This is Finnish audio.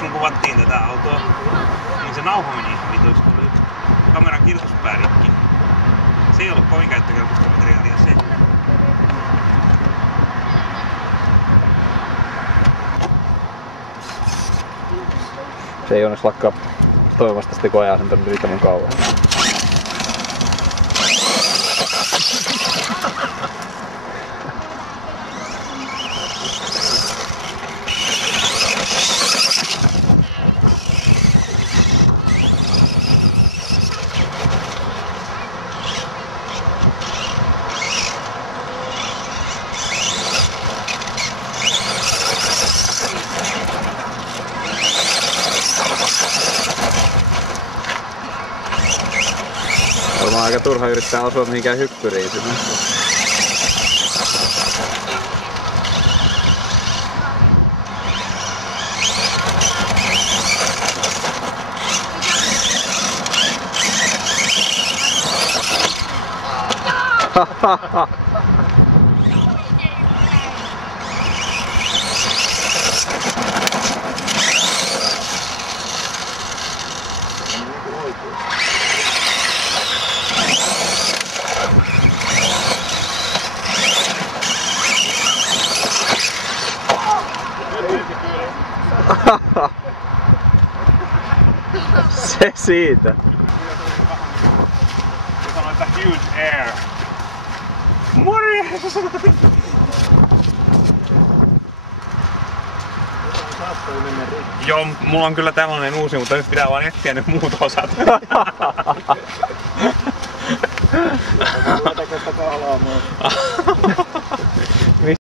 kun kuvattiin tätä autoa, niin se nauha meni ihan vituiksi, kun oli kameran kirjoituspää rikki. Se ei ollut kovin käyttökelpoista materiaalia se. Se ei onneksi lakkaa toivomasta sitä koeasentoa riittävän kauan. On aika turha yrittää osua mihinkään hyppyriin. Se siitä. Se sanoi, että huge air. Morjens! Joo, mulla on kyllä tällainen uusi, mutta nyt pitää vaan etsiä ne muut osat. Mä tekee sitä kahlaamaan.